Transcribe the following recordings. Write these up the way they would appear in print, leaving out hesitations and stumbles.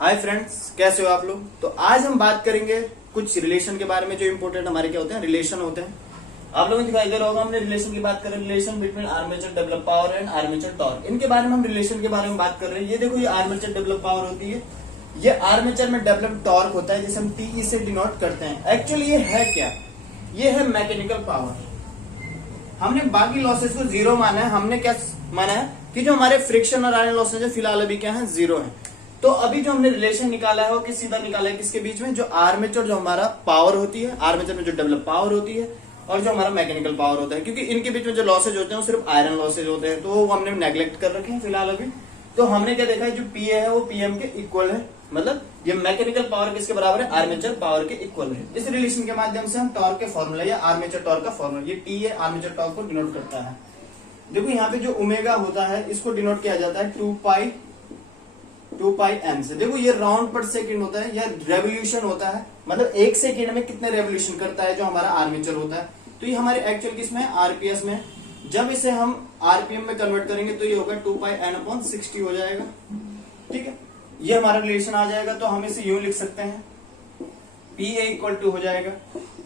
Hi friends, कैसे हो आप लोग। तो आज हम बात करेंगे कुछ रिलेशन के बारे में जो इंपॉर्टेंट हमारे क्या होते हैं, रिलेशन होते हैं। आप लोगों को दिखाई दे रहा होगा, हमने रिलेशन की बात करें, relation between armature develop power and armature torque. इनके बारे में हम रिलेशन के बारे में बात कर रहे हैं। ये देखो, ये आर्मेचर डेवलप पावर होती है, ये आर्मेचर में डेवलप टॉर्क होता है जिसे हम टीई से डिनोट करते हैं। एक्चुअली ये है क्या, ये है मैकेनिकल पावर। हमने बाकी लॉसेस को जीरो माना है। हमने क्या माना है कि जो हमारे फ्रिक्शन और आयरन लॉसेस है फिलहाल अभी क्या है, जीरो है। तो अभी जो हमने रिलेशन निकाला है वो किस सीधा निकाला है, किसके बीच में, जो आर्मेचर जो हमारा पावर होती है, आर्मेचर में जो डेवलप पावर होती है और जो हमारा मैकेनिकल पावर होता है। क्योंकि इनके बीच में जो लॉसेज होते हैं वो सिर्फ आयरन लॉसेज होते हैं, तो वो हमने नेग्लेक्ट कर रखे हैं फिलहाल अभी। तो हमने क्या देखा है, जो पीए है वो पीएम के इक्वल है, मतलब ये मैकेनिकल पावर किसके बराबर है, आर्मेचर पावर के इक्वल है। इस रिलेशन के माध्यम से हम टॉर्क के फॉर्मूला या आर्मेचर टॉर्क का फॉर्मूला, ये टी है, आर्मेचर टॉर्क को डिनोट करता है। देखो यहाँ पे जो ओमेगा होता है इसको डिनोट किया जाता है 2 पाई एम से। देखो ये राउंड पर सेकंड होता है या रेवोल्यूशन होता है, मतलब एक सेकंड में कितने रेवोल्यूशन करता है जो हमारा आर्मेचर होता है। तो ये हमारे एक्चुअल किसमें है, आरपीएस में। जब इसे हम आरपीएम में कन्वर्ट करेंगे तो ये होगा 2 पाई एन अपॉन 60 हो जाएगा। ठीक है, ये हमारा रिलेशन आ जाएगा। तो हम इसे यूं लिख सकते हैं, पी ए इक्वल टू हो जाएगा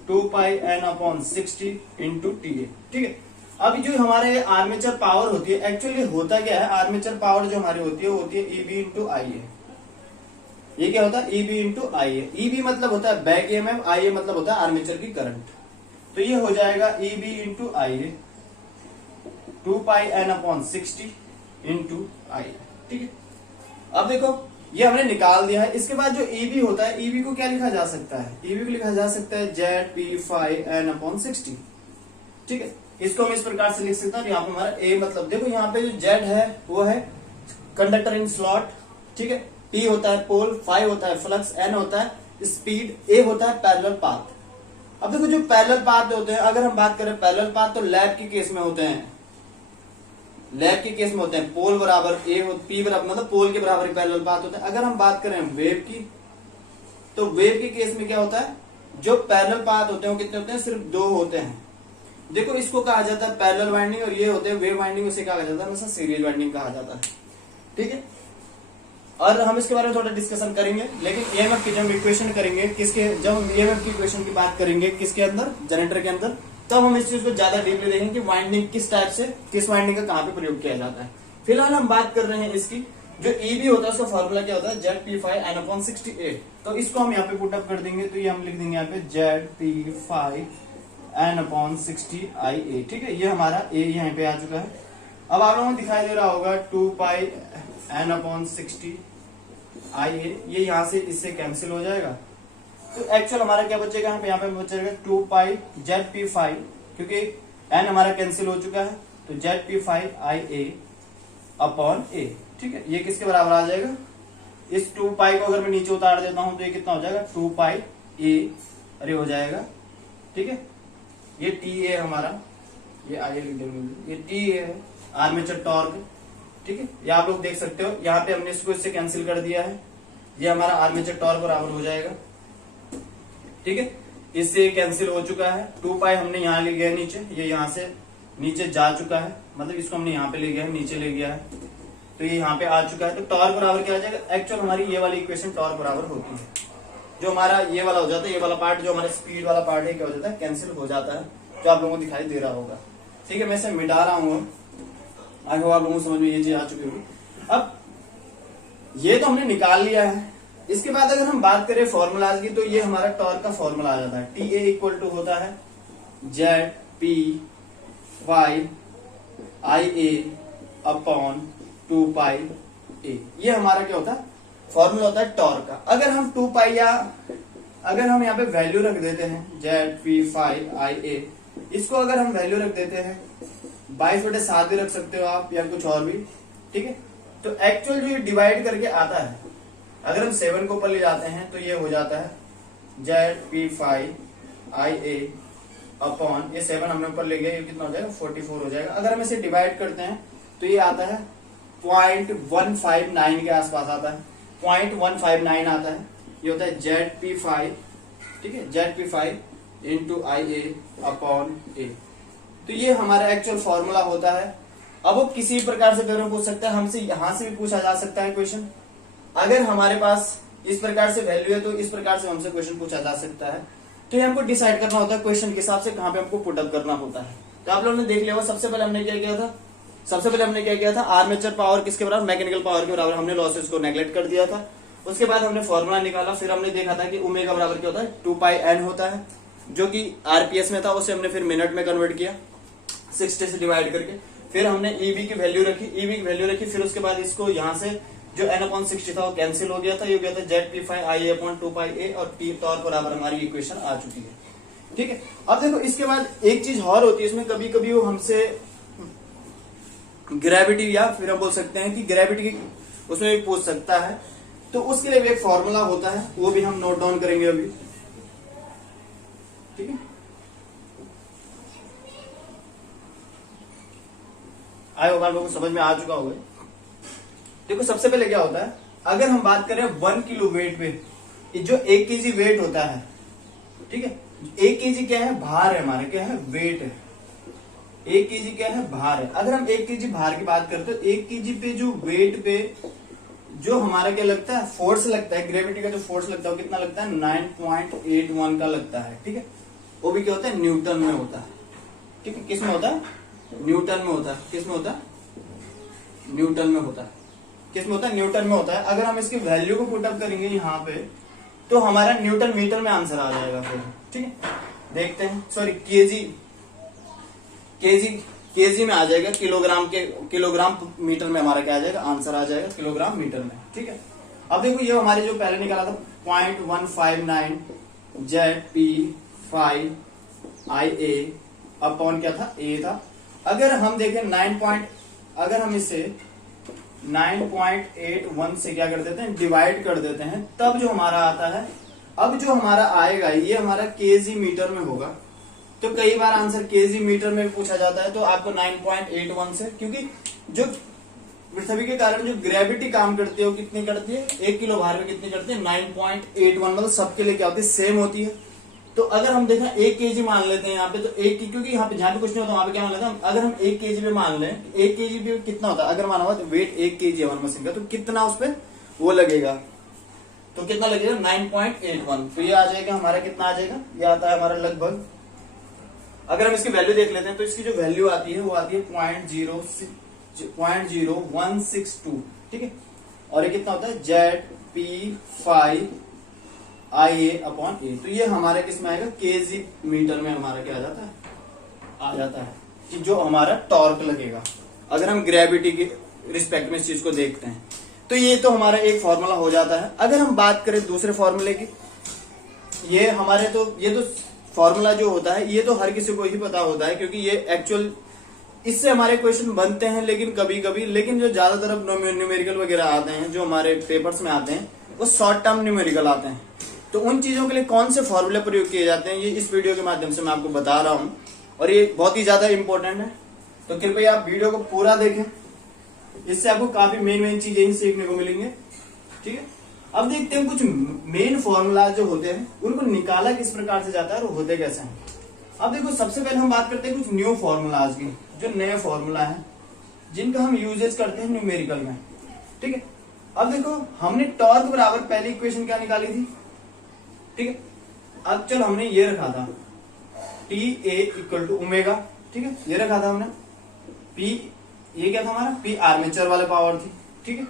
2 pi n upon 60 into T A. ठीक है, अभी जो हमारे आर्मेचर पावर होती है, एक्चुअली होता क्या है, आर्मेचर पावर जो हमारी होती है वो होती है ईबी इंटू आई ए। ये क्या होता है, ईबी इंटू आई ए। ईबी मतलब होता है बैक ईएमएफ, आई ए मतलब होता है आर्मेचर की करंट। तो ये हो जाएगा EB into I A 2 pi n upon 60 into I A. ठीक है, अब देखो ये हमने निकाल दिया है। इसके बाद जो ईबी होता है, ईबी को क्या लिखा जा सकता है, ईबी को लिखा जा सकता है Z P phi N upon 60। ठीक है, इसको हम इस प्रकार से लिख सकते हैं। यहाँ पे हमारा ए मतलब, देखो यहाँ पे जो जेड है वो है कंडक्टर इन स्लॉट। ठीक है, पी होता है पोल, फाई होता है फ्लक्स, एन होता है स्पीड, ए होता है पैरेलल पाथ। अब देखो जो पैरेलल पाथ होते हैं, अगर हम बात करें पैरेलल पाथ तो लैब के केस में होते हैं, लैब के केस में होते हैं पोल बराबर ए हो, पी बराबर मतलब पोल के बराबर पैरेलल पाथ होते हैं। अगर हम बात करें वेव की, तो वेव के केस में क्या होता है, जो पैरेलल पाथ होते हैं वो कितने होते हैं, सिर्फ 2 होते हैं। देखो इसको कहा जाता है पैरेलल वाइंडिंग, और ये होते हैं वेव वाइंडिंग, उसे कहा जाता है मतलब सीरीज वाइंडिंग कहा जाता है। ठीक है, और हम इसके बारे में थोड़ा डिस्कशन करेंगे। लेकिन ईएमएफ की जब हम इक्वेशन करेंगे, किसके, जब हम ईएमएफ की इक्वेशन की बात करेंगे किसके अंदर, जनरेटर के अंदर, तब हम इस चीज को ज्यादा डीपली देखेंगे कि वाइंडिंग किस टाइप से, किस वाइंडिंग का कहाँ पे प्रयोग किया जाता है। फिलहाल हम बात कर रहे हैं इसकी, जो ईबी होता है उसका फॉर्मूला क्या होता है, Z P phi N upon 68। तो इसको हम यहाँ पे पुट अप कर देंगे, तो ये हम लिख देंगे यहाँ पे Z P phi N upon 60 I A. ठीक है, ये हमारा ए यहाँ पे आ चुका है। अब आप लोगों को दिखाई दे रहा होगा 2 पाई एन अपॉन 60 आई ए, ये यहाँ से इससे कैंसिल हो जाएगा। तो एक्चुअल हमारा क्या बचेगा, यहाँ पे बचेगा 2 पाई जेड पी फाई, क्योंकि एन हमारा कैंसिल हो चुका है, तो जेड पी फाई आई ए अपॉन ए। ठीक है, ये किसके बराबर आ जाएगा, इस 2 पाई को अगर मैं नीचे उतार देता हूं तो ये कितना हो जाएगा, 2 पाई ए अरे हो जाएगा। ठीक है, ये टी ए हमारा, ये आई ये टी ए है, आर्मेचर टॉर्क। ठीक है, ये आप लोग देख सकते हो, यहाँ पे हमने इसको इससे कैंसिल कर दिया है, ये हमारा आर्मेचर टॉर्क बराबर हो जाएगा। ठीक है, इससे कैंसिल हो चुका है। 2 पाई हमने यहाँ ले गया नीचे, ये यहाँ से नीचे जा चुका है, मतलब इसको हमने यहाँ पे ले गया है, नीचे ले गया है, तो ये यहाँ पे आ चुका है। तो टॉर्क बराबर क्या आ जाएगा, एक्चुअल हमारी ये वाली इक्वेशन टॉर्क बराबर होती है। जो हमारा ये वाला हो जाता है, ये वाला पार्ट जो हमारा स्पीड वाला पार्ट है, क्या हो जाता है, कैंसिल हो जाता है, जो आप लोगों को दिखाई दे रहा होगा। ठीक है, मैं इसे मिटा रहा हूँ, आई होप आप लोगों को समझ में ये चीज आ चुकी होगी। अब ये तो हमने निकाल लिया है। इसके बाद अगर हम बात करें फॉर्मूलाज की, तो ये हमारा टॉर्क का फॉर्मूला आ जाता है, टी ए इक्वल टू होता है जेड पी वाई आई ए अपॉन 2 पाई ए। ये हमारा क्या होता है, फॉर्मूला होता है टॉर्क का। अगर हम 2 पाई या अगर हम यहाँ पे वैल्यू रख देते हैं जेड पी फाई आई ए, इसको अगर हम वैल्यू रख देते हैं 22/7 भी रख सकते हो आप, या कुछ और भी। ठीक है, तो एक्चुअल जो ये डिवाइड करके आता है, अगर हम 7 को ऊपर ले जाते हैं तो ये हो जाता है जेड पी फाई आई ए अपॉन, ये 7 हमने ऊपर ले गए, ये कितना हो जाएगा, 44 हो जाएगा। अगर हम इसे डिवाइड करते हैं तो ये आता है 0.159 के आसपास आता है, 0.159 आता है। ये होता है जेड पी फाई, ठीक है, जेड पी फाई इंटू आई ए अपॉन ए। तो ये हमारा एक्चुअल फॉर्मूला होता है। अब वो किसी प्रकार से पेपर में पूछ सकता है, हमसे यहां से भी पूछा जा सकता है क्वेश्चन। अगर हमारे पास इस प्रकार से वैल्यू है तो इस प्रकार से हमसे क्वेश्चन पूछा जा सकता है। तो ये हमको डिसाइड करना होता है क्वेश्चन के हिसाब से कहाँ पे हमको पुटअप करना होता है। तो आप लोगों ने देख लिया होगा सबसे पहले हमने क्या किया था, आर्मेचर पावर किसके बराबर, मैकेनिकल पावर के बराबर। हमने लॉसेस को नेग्लेक्ट कर दिया था। उसके बाद हमने फॉर्मूला निकाला, फिर हमने देखा था कि ओमेगा बराबर क्या होता है, 2πn होता है, जो कि आरपीएस में था, उसे हमने फिर मिनट में कन्वर्ट किया 60 से डिवाइड करके। फिर हमने ईबी की वैल्यू रखी, फिर उसके बाद इसको यहाँ से जो n/60 था वो कैंसिल हो गया था, ये हो गया था ZP5IA/2πa और T टॉर्क बराबर हमारी इक्वेशन आ चुकी है। ठीक है, अब देखो इसके बाद एक चीज और होती है इसमें, कभी कभी वो हमसे ग्रेविटी या फिर हम बोल सकते हैं कि ग्रेविटी की उसमें भी पूछ सकता है। तो उसके लिए भी एक फॉर्मूला होता है, वो भी हम नोट डाउन करेंगे अभी। ठीक है, आई होगा आप लोगों को समझ में आ चुका होगा। देखो सबसे पहले क्या होता है, अगर हम बात करें 1 किलो वेट पे, जो 1 केजी वेट होता है, ठीक है, 1 केजी क्या है, भार है हमारा, क्या है, वेट है। 1 केजी क्या है, भार है। अगर हम 1 केजी भार की बात करते हैं तो 1 केजी पे जो वेट पे जो हमारा क्या लगता है, फोर्स लगता है, ग्रेविटी का जो फोर्स लगता है वो कितना लगता है, 9.81 का लगता है। ठीक है, वो भी क्या होता है, न्यूटन में होता है। ठीक है, किस में होता है, न्यूटन में होता है। किस में होता है, न्यूटन में होता है। किस में होता है, न्यूटन में होता है। अगर हम इसकी वैल्यू को पुटअप करेंगे यहाँ पे तो हमारा न्यूटन मीटर में आंसर आ जाएगा फिर। ठीक है, देखते हैं, सॉरी केजी में आ जाएगा, किलोग्राम मीटर में हमारा क्या आ जाएगा, आंसर आ जाएगा किलोग्राम मीटर में। ठीक है, अब देखो ये हमारे जो पहले निकाला था 0.159 ZP5IA अपॉन क्या था, ए था। अगर हम देखें अगर हम इसे 9.81 से क्या कर देते हैं, डिवाइड कर देते हैं, तब जो हमारा आता है, अब जो हमारा आएगा ये हमारा केजी मीटर में होगा। तो कई बार आंसर केजी मीटर में पूछा जाता है, तो आपको 9.81 से, क्योंकि जो पृथ्वी के कारण जो ग्रेविटी काम करती है वो कितनी करती है, 1 किलो भार में कितनी करती है, 9.81, मतलब सबके लिए क्या होती है, सेम होती है। तो अगर हम देखें 1 केजी मान लेते हैं यहाँ पे, तो 1 क्योंकि यहाँ पे जहाँ पे कुछ नहीं होता वहां पे क्या मान लेते हैं, अगर हम 1 केजी पे मान लें, 1 केजी पे कितना होता है, अगर माना हुआ तो वेट 1 केजी है मशीन का, तो कितना उस पर वो लगेगा, तो कितना लगेगा, 9.81। तो ये आ जाएगा हमारा, कितना आ जाएगा, ये आता है हमारा लगभग, अगर हम इसकी वैल्यू देख लेते हैं तो इसकी जो वैल्यू आती है वो आती है 0.0162। ठीक है, और ये कितना होता है, ZP5IA/A। तो ये हमारे किस में आएगा, केजी मीटर में हमारा क्या आ जाता है, आ जाता है कि जो हमारा टॉर्क लगेगा, अगर हम ग्रेविटी के रिस्पेक्ट में इस चीज को देखते हैं। तो ये तो हमारा एक फॉर्मूला हो जाता है। अगर हम बात करें दूसरे फॉर्मूले की, ये तो फॉर्मूला जो होता है ये तो हर किसी को ही पता होता है, क्योंकि ये एक्चुअल इससे हमारे क्वेश्चन बनते हैं, लेकिन कभी कभी, लेकिन जो ज्यादातर अब न्यूमेरिकल वगैरह आते हैं, जो हमारे पेपर्स में आते हैं, वो शॉर्ट टर्म न्यूमेरिकल आते हैं। तो उन चीजों के लिए कौन से फॉर्मूले प्रयोग किए जाते हैं, ये इस वीडियो के माध्यम से मैं आपको बता रहा हूं, और ये बहुत ही ज्यादा इंपॉर्टेंट है। तो कृपया आप वीडियो को पूरा देखें, इससे आपको काफी मेन चीजें ही सीखने को मिलेंगे। ठीक है, अब देखते हैं कुछ मेन फॉर्मूला जो होते हैं उनको निकाला किस प्रकार से जाता है और होते कैसे हैं। अब देखो सबसे पहले हम बात करते हैं कुछ न्यू फॉर्मूलाज की, जो नए फॉर्मूला है जिनका हम यूजेज करते हैं न्यूमेरिकल में। ठीक है, अब देखो हमने टॉर्क बराबर पहली इक्वेशन क्या निकाली थी। ठीक है, अब चलो हमने ये रखा था TA=ω। ठीक है, ये रखा था हमने P, ये क्या था हमारा, P आर्मेचर वाले पावर थी। ठीक है,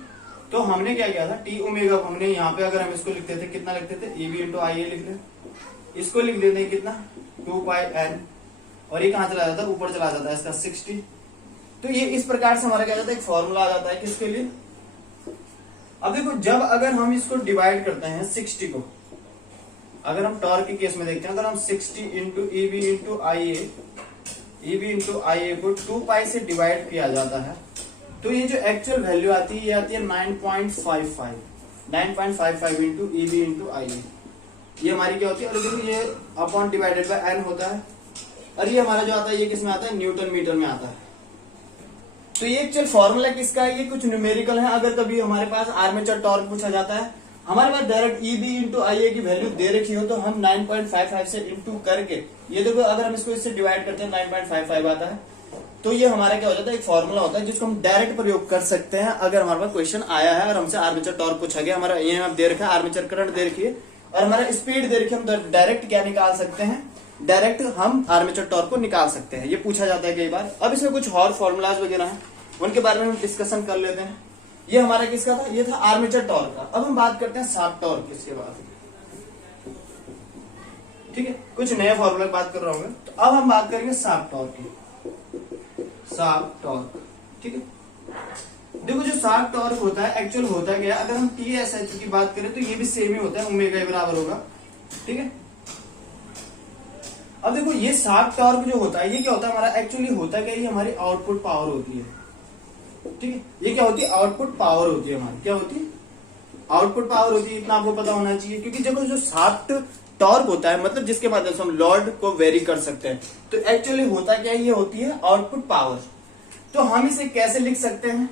तो हमने क्या किया था, T⍵, हमने यहाँ पे अगर हम इसको लिखते थे, कितना लिखते थे, EB/IA लिख ले, इसको लिख देते हैं कितना, 2πn, और ये कहाँ चला जाता है, ऊपर चला जाता है इसका 60। तो ये इस प्रकार से हमारा क्या जाता है, एक फॉर्मूला आ जाता है किसके लिए। अब देखो जब अगर हम इसको डिवाइड करते हैं 60 को, अगर हम टॉर्क के केस में देखते हैं, अगर हम 60 इंटू EB/IA को 2π से डिवाइड किया जाता है, तो ये जो एक्चुअल वैल्यू आती है ये आती है 9.55 इंटू EB/IA। ये हमारी क्या होती है, और देखो ये अपॉन डिवाइडेड बाय n होता है, और ये हमारा जो आता है ये किस में आता है, न्यूटन मीटर में आता है। तो ये एक्चुअल फॉर्मूला किसका है, ये कुछ न्यूमेरिकल है। अगर कभी हमारे पास आर्मेचर टॉर्क पूछा जाता है, हमारे पास डायरेक्ट EB/IA की वैल्यू दे रखी हो, तो हम 9.55 से इंटू करके, ये देखो अगर हम इसको इससे डिवाइड करते हैं 9.55 आता है, तो ये हमारा क्या हो जाता है, एक फॉर्मूला होता है जिसको हम डायरेक्ट प्रयोग कर सकते हैं अगर हमारे पास क्वेश्चन आया है और हमसे आर्मेचर टॉर्क पूछा गया, हमारा ईएमएफ दे रखा है, आर्मेचर करंट दे रखी है और हमारा स्पीड दे रखी है, हम डायरेक्ट क्या निकाल सकते हैं, डायरेक्ट हम आर्मेचर टॉर्क को निकाल सकते हैं। ये पूछा जाता है कई बार। अब इसमें कुछ और फॉर्मूलाज वगैरह हैं, उनके बारे में हम डिस्कशन कर लेते हैं। ये हमारा किसका था, ये था आर्मेचर टॉर्क का। अब हम बात करते हैं शाफ्ट टॉर्क इसके बाद, ठीक है, कुछ नए फॉर्मूला की बात कर रहा हूं मैं। तो अब हम बात करेंगे शाफ्ट टॉर्क की, शाफ्ट टॉर्क, ठीक है। देखो जो शाफ्ट टॉर्क होता है एक्चुअल होता क्या है, अगर हम TSH की बात करें तो ये भी सेम ही होता है, ओमेगा बराबर होगा, ठीक है। अब देखो ये शाफ्ट टॉर्क जो होता है ये क्या होता है हमारा, एक्चुअली होता क्या है, ये हमारी आउटपुट पावर होती है, ठीक है। ये क्या होती है, आउटपुट पावर होती है हमारी, क्या होती है, आउटपुट पावर होती है। इतना आपको पता होना चाहिए, क्योंकि देखो जो शाफ्ट टॉर्क होता है मतलब जिसके माध्यम से हम लोड को वेरी कर सकते हैं, तो एक्चुअली होता क्या है, ये होती है आउटपुट पावर। तो हम इसे कैसे लिख सकते हैं,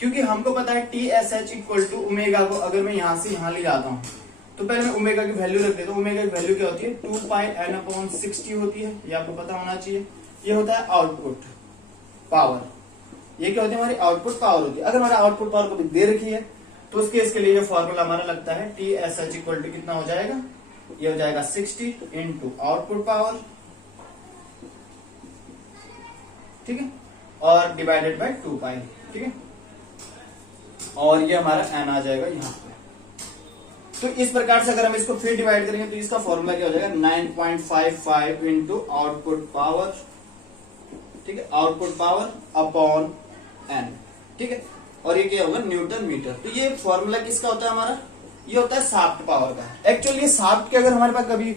क्योंकि हमको पता है TSH इक्वल टू ओमेगा को अगर मैं यहां से यहां ले जाता हूं तो पहले मैं ओमेगा की वैल्यू रख देता हूं। ओमेगा की वैल्यू क्या होती है, 2πn/60 होती है, ये आपको पता होना चाहिए। ये होता है आउटपुट पावर, ये क्या होती है, हमारी आउटपुट पावर होती है। अगर हमारा आउटपुट पावर को भी दे रखी है तो उस केस के लिए जो फॉर्मूला हमारा लगता है TSH इक्वल टू कितना हो जाएगा, ये हो जाएगा 60 इंटू आउटपुट पावर, ठीक है, और डिवाइडेड बाय 2π, ठीक है, और ये हमारा n आ जाएगा यहाँ पे। तो इस प्रकार से अगर हम इसको फिर डिवाइड करेंगे तो इसका फॉर्मूला क्या हो जाएगा, 9.55 इंटू आउटपुट पावर, ठीक है, आउटपुट पावर अपॉन n, ठीक है, और ये क्या होगा, न्यूटन मीटर। तो ये फॉर्मूला किसका होता है हमारा, ये होता है शाफ्ट पावर का। एक्चुअली ये शाफ्ट के अगर हमारे पास कभी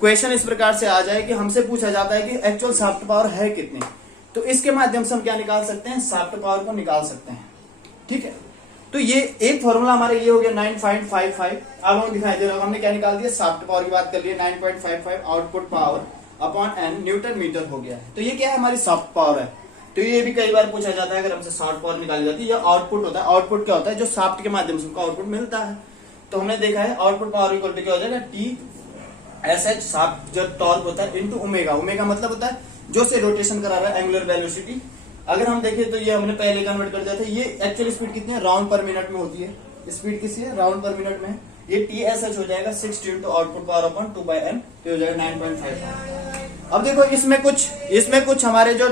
क्वेश्चन इस प्रकार से आ जाए कि हमसे पूछा जाता है कि एक्चुअल शाफ्ट पावर है कितनी, तो इसके माध्यम से हम क्या निकाल सकते हैं, शाफ्ट पावर को निकाल सकते हैं, ठीक है। तो ये एक फॉर्मूला हमारे ये हो गया 9.55। अब हमें दिखाई दे रहा है हमने क्या निकाल दिया, शाफ्ट पावर की बात कर ली, 9.55 output power upon n newton metre हो गया है। तो ये क्या है, हमारी शाफ्ट पावर है। तो ये भी कई बार पूछा जाता है अगर हमसे शाफ्ट पावर निकाली जाती है, ये आउटपुट होता है। आउटपुट क्या होता है, जो शाफ्ट के माध्यम से हमको आउटपुट मिलता है। तो हमने देखा है आउटपुट पावर इक्वल टू क्या हो जाएगा, TSH शाफ्ट जो टॉर्क होता है इनटू ओमेगा। ओमेगा मतलब होता है जो से रोटेशन करा रहा है, एंगुलर वेलोसिटी। अगर हम देखें तो ये हमने पहले कन्वर्ट कर दिया था। ये एक्चुअल स्पीड कितनी है, राउंड पर मिनट में होती है। स्पीड किसी है, राउंड पर मिनट में। ये TSH हो जाएगा 60 into output power upon 2/n, तो हो जाएगा 9.55। अब देखो इसमें कुछ हमारे जो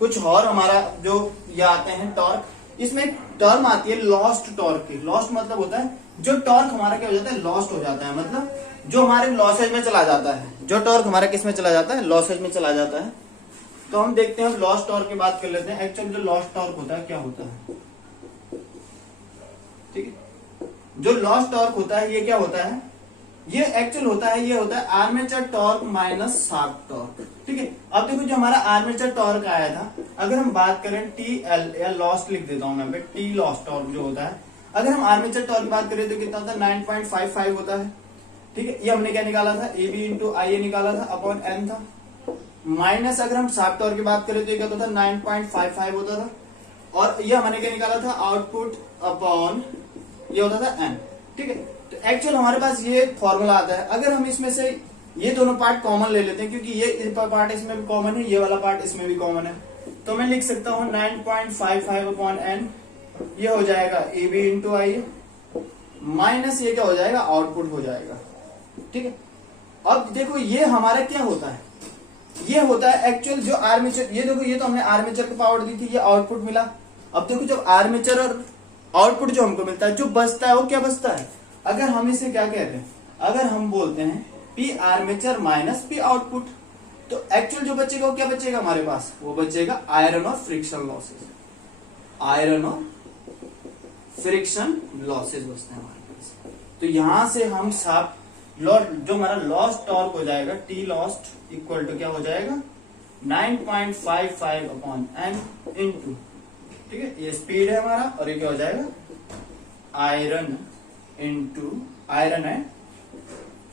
कुछ और हमारा जो ये आते हैं टॉर्क, इसमें टर्म आती है लॉस्ट टॉर्क की। लॉस्ट मतलब होता है जो टॉर्क हमारा क्या हो जाता है, लॉस्ट हो जाता है, मतलब जो हमारे लॉसेज में चला जाता है। जो टॉर्क हमारा किस में चला जाता है, लॉसेज में चला जाता है। तो हम देखते हैं, लॉस्ट टॉर्क की बात कर लेते हैं। एक्चुअली जो लॉस्ट टॉर्क होता है क्या होता है, ठीक है, जो लॉस्ट टॉर्क होता है ये क्या होता है, ये एक्चुअल होता है, ये होता है armature torque minus shaft torque, ठीक है। अब देखो जो हमारा आर्मेचर टॉर्क आया था, अगर हम बात करें TL या लॉस्ट लिख देता हूं मैं, T लॉस्ट टॉर्क जो होता है, अगर हम आर्मेचर टॉर्क की बात करें तो कितना होता है, 9.55 होता है, ठीक है। ये हमने क्या निकाला था, AB इंटू IA निकाला था, अपॉन n था। माइनस अगर हम शाफ्ट टॉर्क की बात करें तो ये क्या होता था, 9.55 होता था, और ये हमने क्या निकाला था, आउटपुट अपॉन ये होता था n, ठीक है। तो एक्चुअल हमारे पास ये फॉर्मूला आता है। अगर हम इसमें से ये दोनों पार्ट कॉमन ले लेते हैं, क्योंकि ये पार्ट इसमें भी कॉमन है, ये वाला पार्ट इसमें भी कॉमन है, तो मैं लिख सकता हूँ 9.55 अपॉन n, ये हो जाएगा AB इंटू IA, माइनस ये क्या हो जाएगा, आउटपुट हो जाएगा, ठीक है। अब देखो ये हमारा क्या होता है, ये होता है एक्चुअल जो आर्मेचर, ये देखो ये तो हमने आर्मेचर को पावर दी थी, ये आउटपुट मिला। अब देखो जब आर्मेचर और आउटपुट जो हमको मिलता है, जो बचता है वो क्या बचता है, अगर हम इसे क्या कहते हैं, अगर हम बोलते हैं P armature minus P output, तो एक्चुअल जो बचेगा वो क्या बचेगा हमारे पास, वो बचेगा आयरन और फ्रिक्शन लॉसेज। आयरन और फ्रिक्शन लॉसेज बचते हैं हमारे पास। तो यहां से हम साफ जो हमारा लॉस्ट टॉर्क हो जाएगा, T लॉस्ट इक्वल टू क्या हो जाएगा, 9.55 अपॉन n इंटू, ठीक है, ये स्पीड है हमारा, और ये क्या हो जाएगा, iron into iron and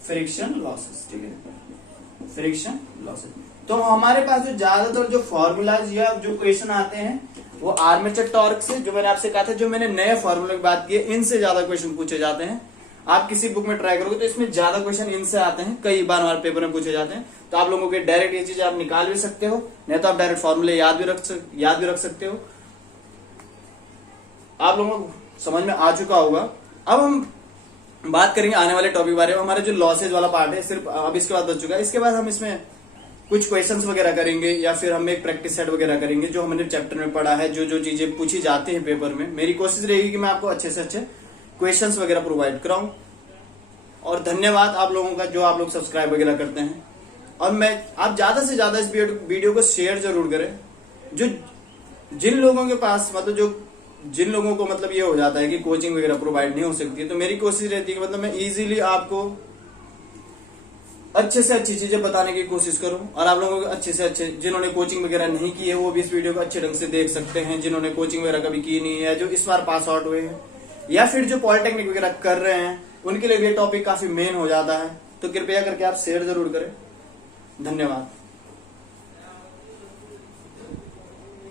friction losses, ठीक है, फ्रिक्शन लॉसेस। तो हमारे पास जो ज्यादातर जो फॉर्मूलाज या जो क्वेश्चन आते हैं वो आर्मेचर टॉर्क से, जो मैंने आपसे कहा था, जो मैंने नए फॉर्मूले की बात की है, इनसे ज्यादा क्वेश्चन पूछे जाते हैं। आप किसी बुक में ट्राई करोगे तो इसमें ज्यादा क्वेश्चन इनसे आते हैं, कई बार हमारे पेपर में पूछे जाते हैं। तो आप लोगों के डायरेक्ट ये चीज आप निकाल भी सकते हो, नहीं तो आप डायरेक्ट फॉर्मूले याद भी रख सकते हो। आप लोगों को समझ में आ चुका होगा। अब हम बात करेंगे आने वाले टॉपिक बारे में। हमारे जो लॉसेज वाला पार्ट है सिर्फ अब इसके बाद बच चुका है। इसके बाद हम इसमें कुछ क्वेश्चंस वगैरह करेंगे या फिर हम एक प्रैक्टिस सेट वगैरह करेंगे जो हमने चैप्टर में पढ़ा है, जो जो चीजें पूछी जाती हैं पेपर में। मेरी कोशिश रहेगी कि मैं आपको अच्छे से अच्छे क्वेश्चंस वगैरह प्रोवाइड कराऊं। और धन्यवाद आप लोगों का जो आप लोग सब्सक्राइब वगैरह करते हैं। और आप ज्यादा से ज्यादा इस वीडियो को शेयर जरूर करें। जिन लोगों के पास जिन लोगों को ये हो जाता है कि कोचिंग वगैरह प्रोवाइड नहीं हो सकती है, तो मेरी कोशिश रहती है कि मैं इजीली आपको अच्छे से अच्छी चीजें बताने की कोशिश करूं। और आप लोगों को अच्छे से अच्छे, जिन्होंने कोचिंग वगैरह नहीं की है वो भी इस वीडियो को अच्छे ढंग से देख सकते हैं। जिन्होंने कोचिंग वगैरह कभी की नहीं है, जो इस बार पास आउट हुए हैं या फिर जो पॉलिटेक्निक वगैरह कर रहे हैं, उनके लिए ये टॉपिक काफी मेन हो जाता है। तो कृपया करके आप शेयर जरूर करें। धन्यवाद।